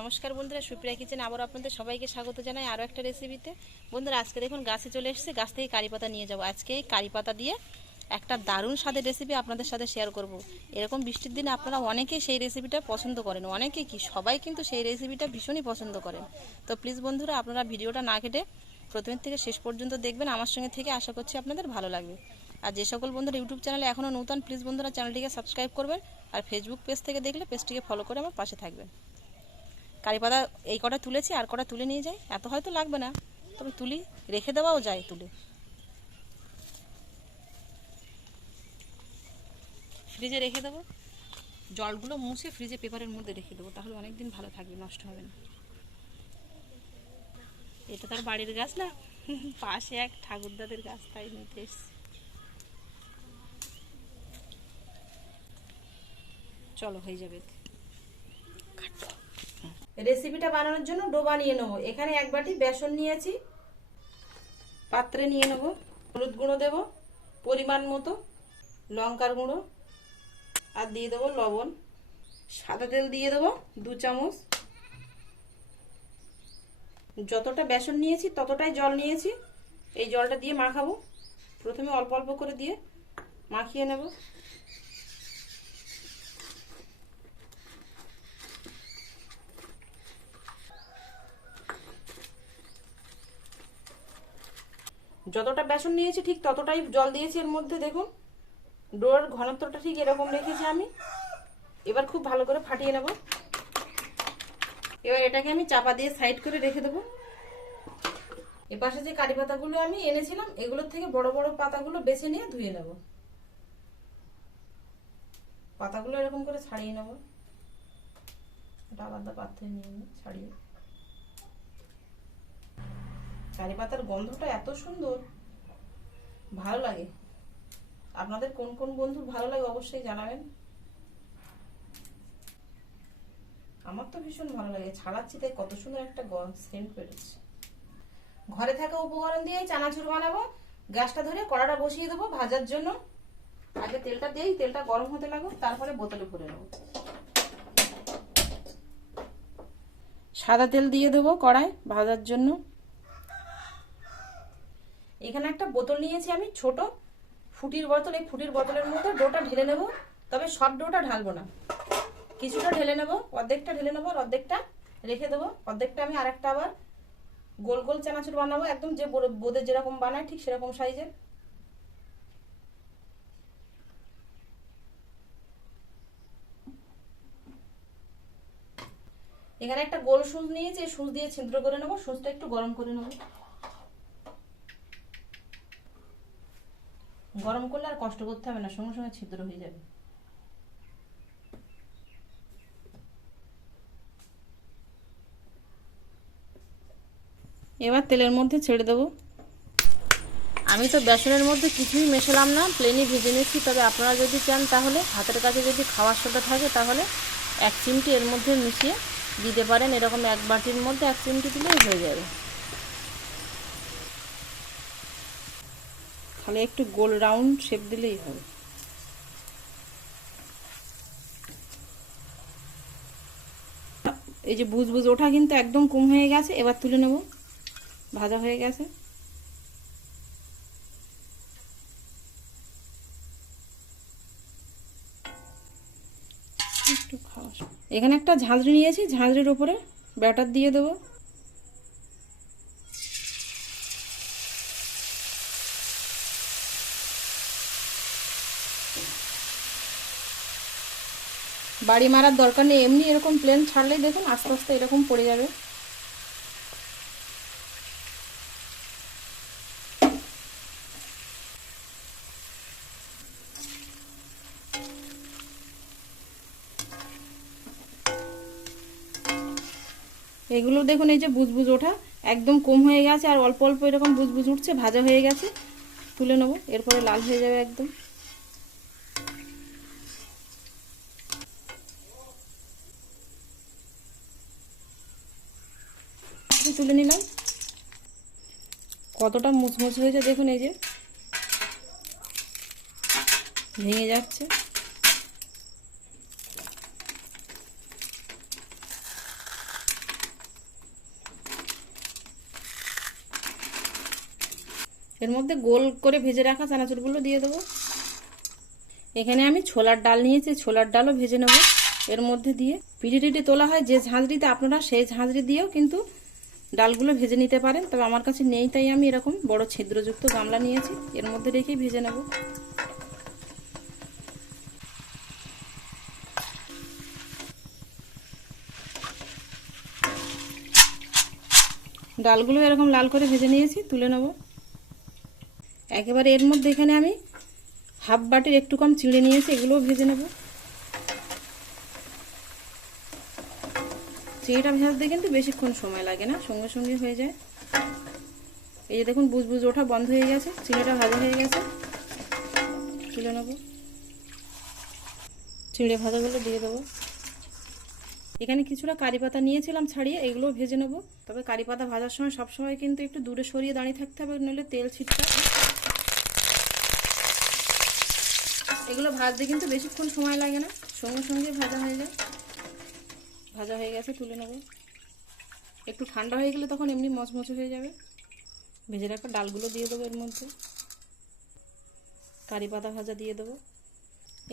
নমস্কার বন্ধুরা, সুপ্রিয়া কিচেনে আবার আপনাদের সবাইকে স্বাগত জানাই আরও একটা রেসিপিতে। বন্ধুরা, আজকে দেখুন গাছে চলে এসেছে, গাছ থেকে কারি পাতা নিয়ে যাবো। আজকে এই কারি পাতা দিয়ে একটা দারুণ স্বাদের রেসিপি আপনাদের সাথে শেয়ার করব। এরকম বৃষ্টির দিনে আপনারা অনেকেই সেই রেসিপিটা পছন্দ করেন, অনেকেই কি সবাই কিন্তু সেই রেসিপিটা ভীষণই পছন্দ করেন। তো প্লিজ বন্ধুরা, আপনারা ভিডিওটা না কেটে প্রথম থেকে শেষ পর্যন্ত দেখবেন, আমার সঙ্গে থেকে আশা করছি আপনাদের ভালো লাগবে। আর যে সকল বন্ধুরা ইউটিউব চ্যানেলে এখনও নতুন, প্লিজ বন্ধুরা চ্যানেলটিকে সাবস্ক্রাইব করবেন। আর ফেসবুক পেজ থেকে দেখলে পেজটিকে ফলো করে আমার পাশে থাকবেন। কারি পাতা এই কটা তুলেছি, আর কটা তুলে নিয়ে যাই। এত হয়তো লাগবে না, তবে তুলি, রেখে দেওয়াও যায়। তুলে ফ্রিজে রেখে দেবো, জলগুলো মুছে ফ্রিজে পেপারের মধ্যে রেখে দেবো, তাহলে অনেক দিন ভালো থাকবে, নষ্ট হবে না। এটা তার বাড়ির গাছ না, পাশে এক ঠাকুরদাদের গাছ, তাই নিতে এসছি। চলো, হয়ে যাবে। রেসিপিটা বানানোর জন্য ডো বানিয়ে নেবো। এখানে এক বাটি বেসন নিয়েছি, পাত্রে নিয়ে নেবো। হলুদ গুঁড়ো দেবো পরিমাণ মতো, লঙ্কার গুঁড়ো, আর দিয়ে দেবো লবণ। সাদা তেল দিয়ে দেবো 2 চামচ। যতটা বেসন নিয়েছি ততটাই জল নিয়েছি। এই জলটা দিয়ে মাখাবো। প্রথমে অল্প অল্প করে দিয়ে মাখিয়ে নেব। যতটা বেসন নিয়েছি ঠিক ততটাই জল দিয়েছি এর মধ্যে। দেখুন, ডোর ঘনত্বটা ঠিক এরকম রেখেছি আমি। এবার খুব ভালো করে ফাটিয়ে নেব। এবার এটাকে আমি চাপা দিয়ে সাইড করে রেখে দেবো। এপাশে যে কারি পাতাগুলো আমি এনেছিলাম, এগুলোর থেকে বড় বড় পাতাগুলো বেছে নিয়ে ধুয়ে নেব। পাতাগুলো এরকম করে ছাড়িয়ে নেব। এটা আলাদা পাত্রে নিয়ে ছাড়িয়ে। কারি পাতার গন্ধটা এত সুন্দর, ভালো লাগে। আপনাদের কোন কোন বন্ধুর ভালো লাগে অবশ্যই জানাবেন। আমার তো ভীষণ ভালো লাগে। ছাড়াচ্ছি তাই কত সুন্দর একটা সেন্ট বেরোচ্ছে। ঘরে থাকা উপকরণ দিয়ে চানাচুর বানাবো। গ্যাসটা ধরে কড়াটা বসিয়ে দেবো ভাজার জন্য। আগে তেলটা দিই, তেলটা গরম হতে লাগুক, তারপরে বোতলে ভরে নেব। সাদা তেল দিয়ে দেবো কড়ায় ভাজার জন্য। এখানে একটা বোতল নিয়েছি আমি, ছোট ফুটির বোতল। এই ফুটির বোতলের মধ্যে ডোটা ঢেলে নেব। তবে সব ডোটা ঢালবো না, কিছুটা ঢেলে নেব। অর্ধেকটা ঢেলে নেবো, অর্ধেকটা রেখে দেবো। অর্ধেকটা আমি আরেকটা আবার গোল গোল চানাচুর বানাবো, একদম যে বোঁদের যেরকম বানায় ঠিক সেরকম সাইজের। এখানে একটা গোল সুচ নিয়েছি, এই সুচ দিয়ে ছিদ্র করে নেবো। সুচটা একটু গরম করে নেবো। গরম করলে আর কষ্ট করতে হবে না, সঙ্গে সঙ্গে ছিদ্র হয়ে যাবে। এবার তেলের মধ্যে ছেড়ে দেবো। আমি তো বেসনের মধ্যে কিছুই মেশালাম না, প্লেনই ভেজে নিচ্ছি। তবে আপনারা যদি চান, তাহলে হাতের কাছে যদি খাওয়ার সোডা থাকে, তাহলে 1 চিমটি এর মধ্যে মিশিয়ে দিতে পারেন। এরকম এক বাটির মধ্যে 1 চিমটি দিলেই হয়ে যাবে। তাহলে একটু গোল রাউন্ড শেপ দিলেই হবে। এই যে বুজবুজ ওঠা কিন্তু একদম কম হয়ে গেছে। এবার তুলে নেব, ভাজা হয়ে গেছে। এখানে একটা ঝাঁঝরি নিয়েছি, ঝাঁঝরির উপরে ব্যাটার দিয়ে দেবো। বাড়ি মারার দরকার নেই, এমনি এরকম প্লেন ছাড়লেই দেখুন আস্তে আস্তে এরকম পড়ে যাবে। এগুলো দেখুন, এই যে বুজবুজ ওঠা একদম কম হয়ে গেছে, আর অল্প অল্প এরকম বুজবুজ উঠছে, ভাজা হয়ে গেছে। তুলে নেবো, এরপরে লাল হয়ে যাবে একদম। তুলে নিলাম। কতটা মুচমুচ হয়েছে দেখুন, এই যে ভেঙে যাচ্ছে। এর মধ্যে গোল করে ভেজে রাখা চানাচুরগুলো দিয়ে দেবো। এখানে আমি ছোলার ডাল নিয়েছি, ছোলার ডালও ভেজে নেব এর মধ্যে দিয়ে। পিঠে টিঠে তোলা হয় যে ঝাঁঝরিতে, আপনারা সেই ঝাঁঝরি দিয়েও কিন্তু ডালগুলো ভেজে নিতে পারেন, তবে আমার কাছে নেই তাই আমি এরকম বড় ছিদ্রযুক্ত গামলা নিয়েছি, এর মধ্যে রেখেই ভেজে নেব। ডালগুলো এরকম লাল করে ভেজে নিয়েছি, তুলে নেব। একেবারে এর মধ্যে এখানে আমি হাফ বাটির একটু কম চিড়ে নিয়েছি, এগুলোও ভেজে নেব। চিড়েটা ভাজতে কিন্তু বেশিক্ষণ সময় লাগে না, সঙ্গে সঙ্গে হয়ে যায়। এই যে দেখুন বুজবুজ ওঠা বন্ধ হয়ে গেছে, চিড়েটা ভাজা হয়ে গেছে, তুলে নেব। চিড়ে ভাজাগুলো দিয়ে দেবো। এখানে কিছুটা কারি পাতা নিয়েছিলাম ছাড়িয়ে, এগুলো ভেজে নেব। তবে কারি পাতা ভাজার সময় সবসময় কিন্তু একটু দূরে সরিয়ে দাঁড়িয়ে থাকতে হবে, নইলে তেল ছিটকা। এগুলো ভাজতে কিন্তু বেশিক্ষণ সময় লাগে না, সঙ্গে সঙ্গে ভাজা হয়ে যায়। ভাজা হয়ে গেছে, তুলে নেব। একটু ঠান্ডা হয়ে গেলে তখন এমনি মচমচে হয়ে যাবে। ভেজে রাখা ডালগুলো দিয়ে দেবো এর মধ্যে, কারি পাতা ভাজা দিয়ে দেবো।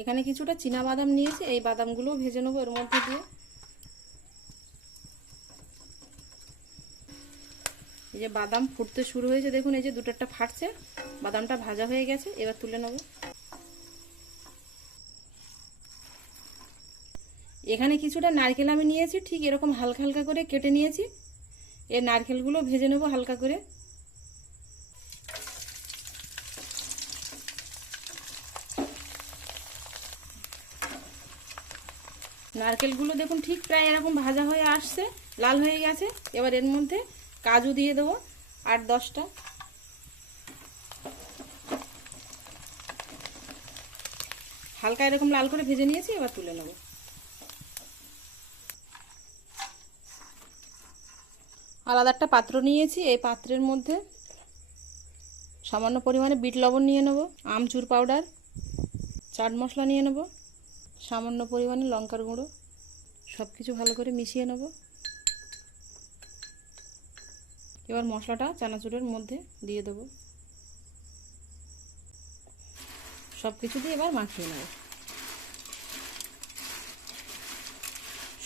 এখানে কিছুটা চীনা বাদাম নিয়েছি, এই বাদামগুলোও ভেজে নেবো এর মধ্যে দিয়ে। এই যে বাদাম ফুটতে শুরু হয়েছে, দেখুন এই যে দুটো একটা ফাটছে, বাদামটা ভাজা হয়ে গেছে, এবার তুলে নেব। এখানে কিছুটা নারকেল আমি নিয়েছি, ঠিক এরকম হালকা হালকা করে কেটে নিয়েছি, এই নারকেলগুলো ভেজে নেব হালকা করে। নারকেলগুলো দেখুন ঠিক প্রায় এরকম ভাজা হয়ে আসছে, লাল হয়ে গেছে। এবার এর মধ্যে কাজু দিয়ে দেবো 8-10টা। হালকা এরকম লাল করে ভেজে নিয়েছি, এবার তুলে নেব। আলাদা একটা পাত্র নিয়েছি, এই পাত্রের মধ্যে সামান্য পরিমাণে বিট লবণ নিয়ে নেব, আমচুর পাউডার, চাট মশলা নিয়ে নেব, সামান্য পরিমাণে লঙ্কার গুঁড়ো, সব কিছু ভালো করে মিশিয়ে নেব। এবার মশলাটা চানাচুরের মধ্যে দিয়ে দেব, সব কিছু দিয়ে এবার মাখিয়ে নেব।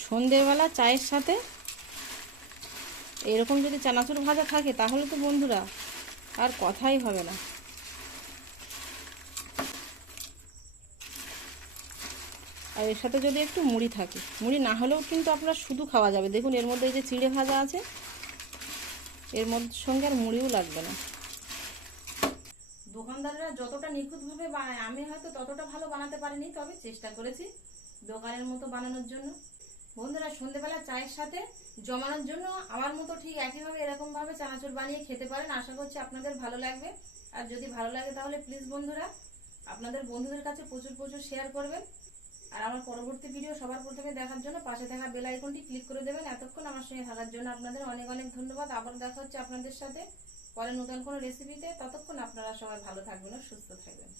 সন্ধ্যেবেলা চায়ের সাথে এরকম যদি চানাচুর ভাজা থাকে তাহলে তো বন্ধুরা আর কথাই হবে না। আর এর সাথে যদি একটু মুড়ি থাকে, মুড়ি না হলেও কিন্তু আপনার শুধু খাওয়া যাবে। দেখুন এর মধ্যে এই যে চিড়ে ভাজা আছে, এর মধ্যে সঙ্গে আর মুড়িও লাগবে না। দোকানদাররা যতটা নিখুঁতভাবে বানায়, আমি হয়তো ততটা ভালো বানাতে পারিনি, তবে চেষ্টা করেছি দোকানের মতো বানানোর জন্য। বন্ধুরা সন্ধ্যেবেলা চায়ের সাথে জমানোর জন্য আমার মতো ঠিক একইভাবে এরকমভাবে চানাচুর বানিয়ে খেতে পারেন। আশা করছি আপনাদের ভালো লাগবে। আর যদি ভালো লাগে তাহলে প্লিজ বন্ধুরা আপনাদের বন্ধুদের কাছে প্রচুর প্রচুর শেয়ার করবেন। আর আমার পরবর্তী ভিডিও সবার প্রথমে দেখার জন্য পাশে থাকা বেল আইকনটি ক্লিক করে দেবেন। এতক্ষণ আমার সঙ্গে থাকার জন্য আপনাদের অনেক অনেক ধন্যবাদ। আবার দেখা হচ্ছে আপনাদের সাথে পরে নতুন কোনো রেসিপিতে। ততক্ষণ আপনারা সবাই ভালো থাকবেন ও সুস্থ থাকবেন।